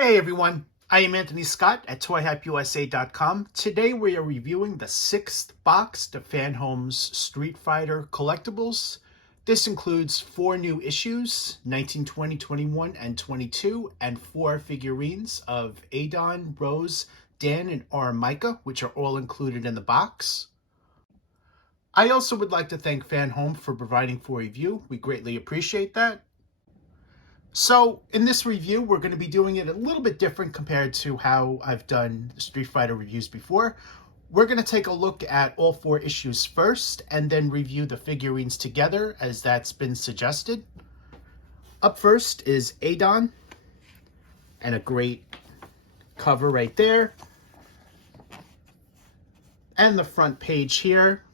Hey everyone, I am Anthony Scott at ToyHypeUSA.com. Today we are reviewing the 6th box to FanHome's Street Fighter collectibles. This includes 4 new issues, 19, 20, 21, and 22, and 4 figurines of Adon, Rose, Dan, and Mica, which are all included in the box. I also would like to thank FanHome for providing for review. We greatly appreciate that. So in this review, we're going to be doing it a little bit different compared to how I've done Street Fighter reviews before. We're going to take a look at all 4 issues first and then review the figurines together as that's been suggested. Up first is Adon, and a great cover right there. And the front page here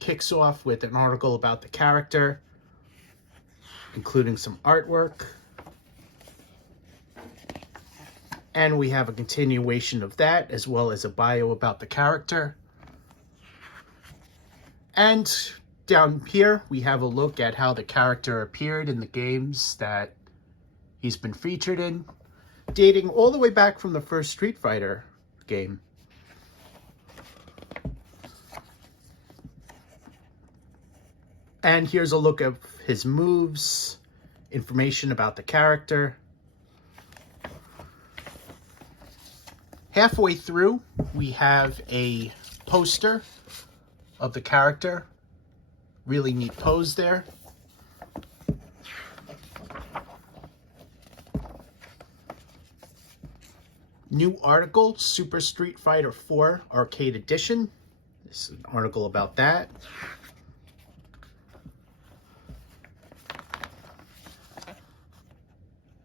kicks off with an article about the character, including some artwork. And we have a continuation of that, as well as a bio about the character. And down here, we have a look at how the character appeared in the games that he's been featured in, dating all the way back from the first Street Fighter game. And here's a look at his moves, information about the character. Halfway through, we have a poster of the character. Really neat pose there. New article, Super Street Fighter 4 Arcade Edition. This is an article about that.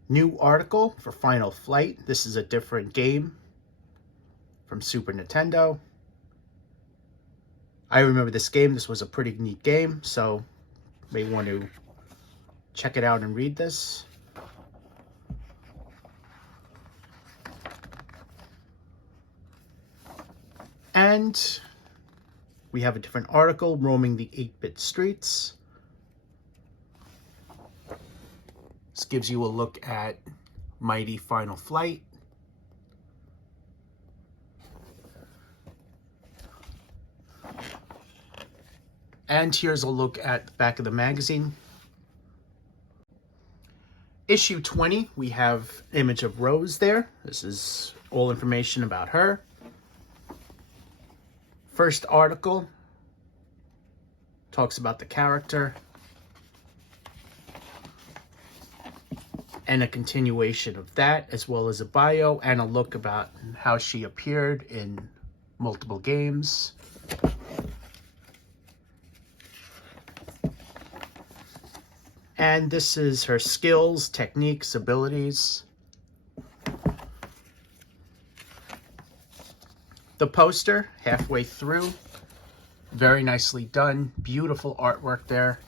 New article for Final Flight. This is a different game from Super Nintendo. I remember this game. This was a pretty neat game, so you may want to check it out and read this. And we have a different article, Roaming the 8-Bit Streets. This gives you a look at Mighty Final Flight. And here's a look at the back of the magazine. Issue 20, we have an image of Rose there. This is all information about her. First article talks about the character. And a continuation of that, as well as a bio and a look about how she appeared in multiple games. And this is her skills, techniques, abilities. The poster, halfway through, very nicely done, beautiful artwork there.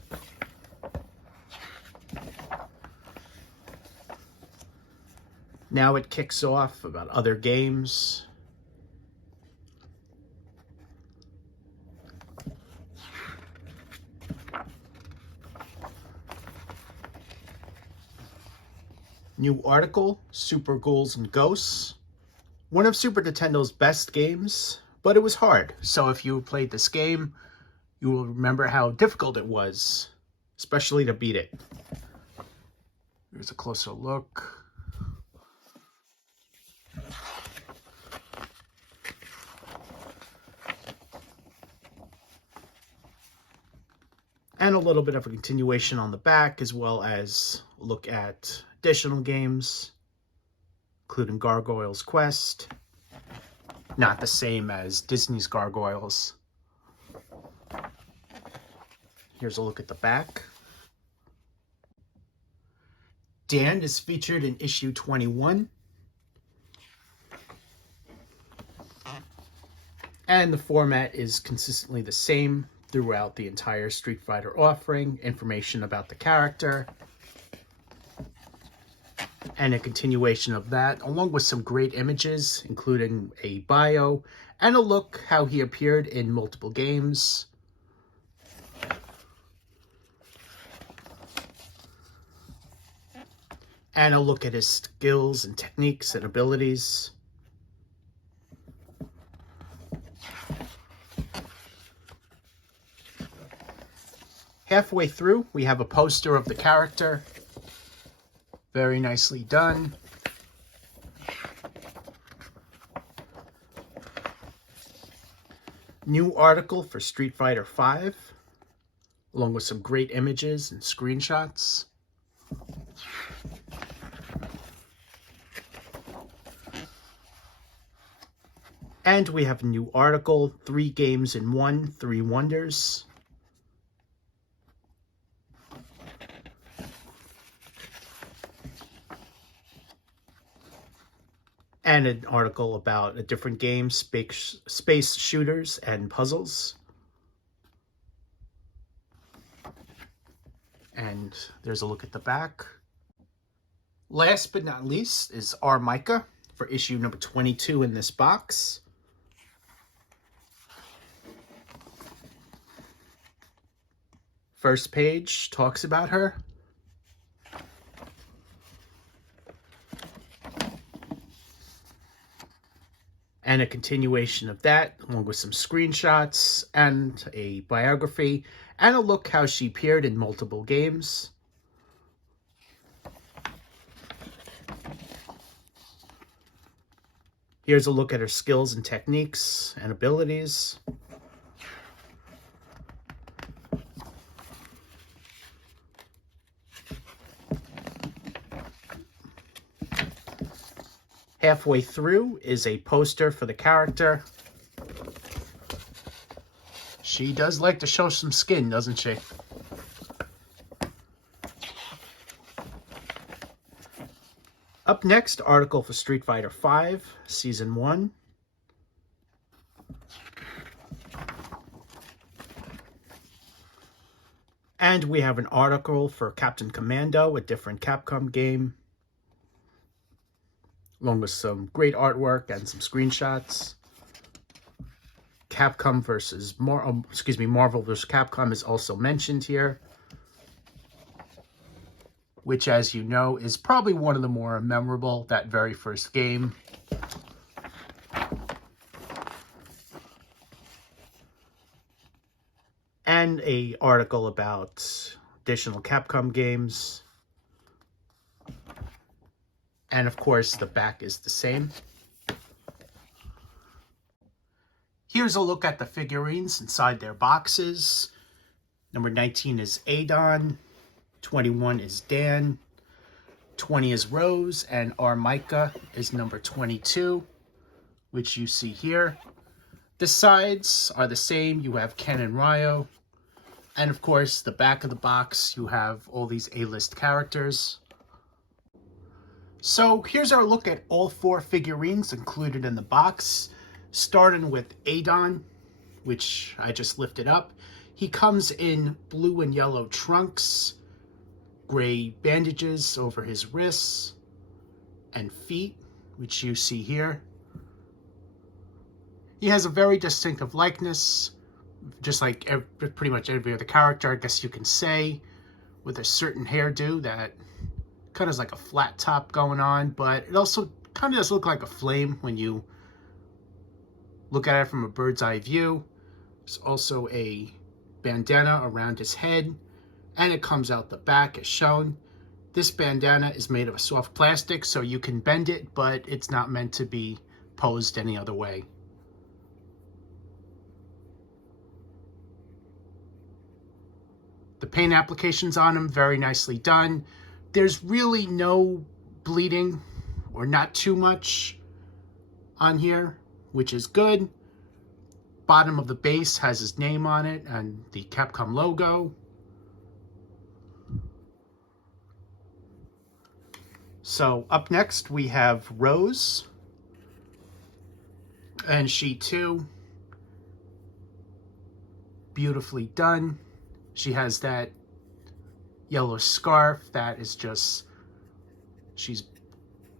Now it kicks off about other games. New article, Super Ghouls and Ghosts. One of Super Nintendo's best games, but it was hard. So if you played this game, you will remember how difficult it was, especially to beat it. Here's a closer look. And a little bit of a continuation on the back, as well as a look at additional games, including Gargoyle's Quest. Not the same as Disney's Gargoyles. Here's a look at the back. Dan is featured in issue 21. And the format is consistently the same throughout the entire Street Fighter offering. Information about the character. And a continuation of that, along with some great images, including a bio and a look how he appeared in multiple games. and a look at his skills and techniques and abilities. Halfway through, we have a poster of the character. Very nicely done. New article for Street Fighter V, along with some great images and screenshots. And we have a new article, 3 games in 1, 3 wonders. And an article about a different game, space shooters and puzzles. And there's a look at the back. Last but not least is our Mica for issue number 22 in this box. First page talks about her. And a continuation of that, along with some screenshots and a biography, and a look how she appeared in multiple games. Here's a look at her skills and techniques and abilities. Halfway through is a poster for the character. She does like to show some skin, doesn't she? Up next, article for Street Fighter V, Season 1. And we have an article for Captain Commando, a different Capcom game, along with some great artwork and some screenshots. Capcom versus Marvel versus Capcom is also mentioned here, which, as you know, is probably one of the more memorable, that very first game. And a article about additional Capcom games. And of course, the back is the same. Here's a look at the figurines inside their boxes. Number 19 is Adon, 21 is Dan, 20 is Rose, and our Mica is number 22, which you see here. The sides are the same. You have Ken and Ryo. And of course, the back of the box, you have all these A-list characters. So here's our look at all 4 figurines included in the box, starting with Adon, which I just lifted up. He comes in blue and yellow trunks, gray bandages over his wrists and feet, which you see here. He has a very distinctive likeness, just like pretty much every other character, I guess you can say, with a certain hairdo that kind of like a flat top going on, but it also kind of does look like a flame when you look at it from a bird's eye view. There's also a bandana around his head, and it comes out the back as shown. This bandana is made of a soft plastic, so you can bend it, but it's not meant to be posed any other way. The paint applications on him, very nicely done. There's really no bleeding, or not too much on here, which is good. Bottom of the base has his name on it and the Capcom logo. So up next we have Rose, and she too, beautifully done. She has that yellow scarf that is just, she's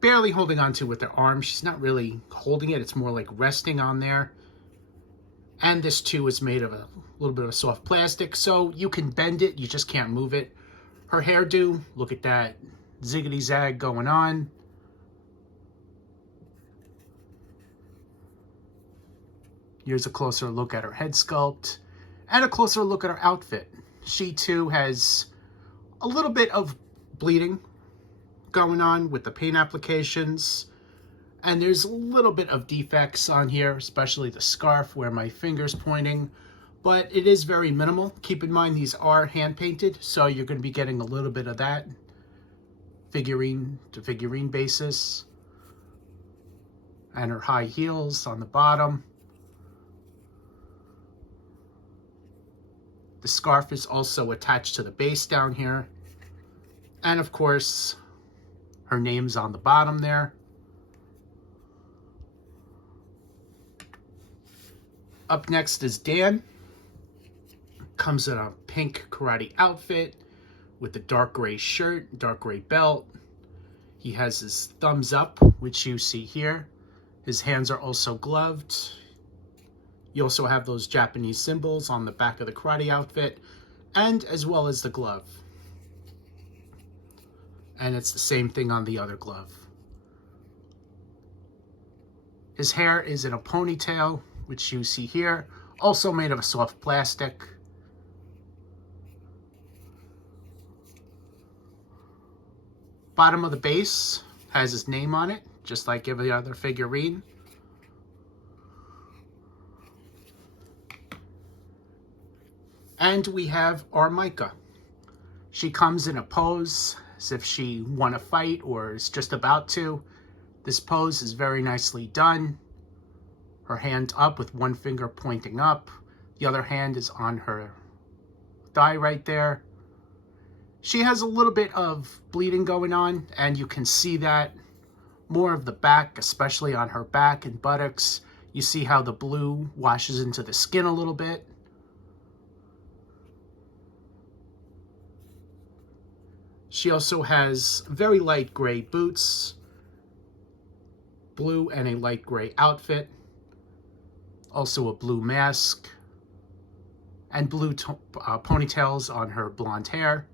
barely holding on to with her arm. She's not really holding it. It's more like resting on there. And this too is made of a little bit of a soft plastic, so you can bend it, you just can't move it. Her hairdo, look at that ziggity zag going on. Here's a closer look at her head sculpt and a closer look at her outfit. She too has a little bit of bleeding going on with the paint applications, and there's a little bit of defects on here, especially the scarf where my finger's pointing, but it is very minimal. Keep in mind these are hand painted, so you're going to be getting a little bit of that figurine to figurine basis. And her high heels on the bottom. The scarf is also attached to the base down here. And of course, her name's on the bottom there. Up next is Dan. Comes in a pink karate outfit with the dark gray shirt, dark gray belt. He has his thumbs up, which you see here. His hands are also gloved. You also have those Japanese symbols on the back of the karate outfit, and as well as the glove. And it's the same thing on the other glove. His hair is in a ponytail, which you see here, also made of a soft plastic. Bottom of the base has his name on it, just like every other figurine. And we have our Mica. She comes in a pose as if she won a fight or is just about to. This pose is very nicely done. Her hand up with one finger pointing up. The other hand is on her thigh right there. She has a little bit of bleeding going on, and you can see that more of the back, especially on her back and buttocks. You see how the blue washes into the skin a little bit. She also has very light gray boots, blue and a light gray outfit, also a blue mask, and blue ponytails on her blonde hair.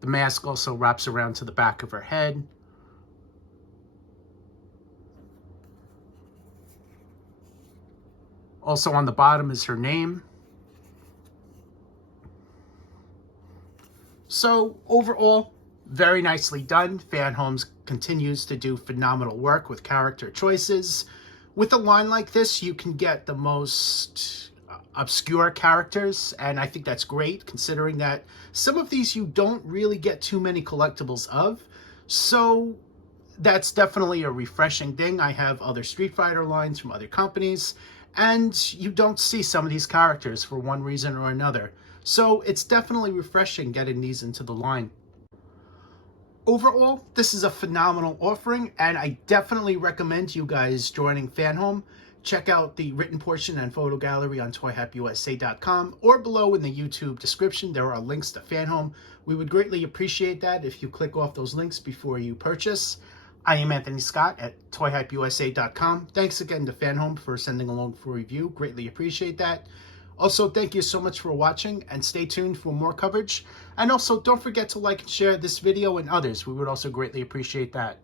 The mask also wraps around to the back of her head. Also on the bottom is her name. So overall, very nicely done. FanHome continues to do phenomenal work with character choices. With a line like this, you can get the most obscure characters, and I think that's great considering that some of these you don't really get too many collectibles of. So that's definitely a refreshing thing. I have other Street Fighter lines from other companies, and you don't see some of these characters for one reason or another. So it's definitely refreshing getting these into the line. Overall, this is a phenomenal offering, and I definitely recommend you guys joining FanHome. Check out the written portion and photo gallery on toyhypeusa.com, or below in the YouTube description there are links to FanHome. We would greatly appreciate that if you click off those links before you purchase. I am Anthony Scott at toyhypeusa.com. Thanks again to FanHome for sending along for review. Greatly appreciate that. Also, thank you so much for watching, and stay tuned for more coverage. And also, don't forget to like and share this video and others. We would also greatly appreciate that.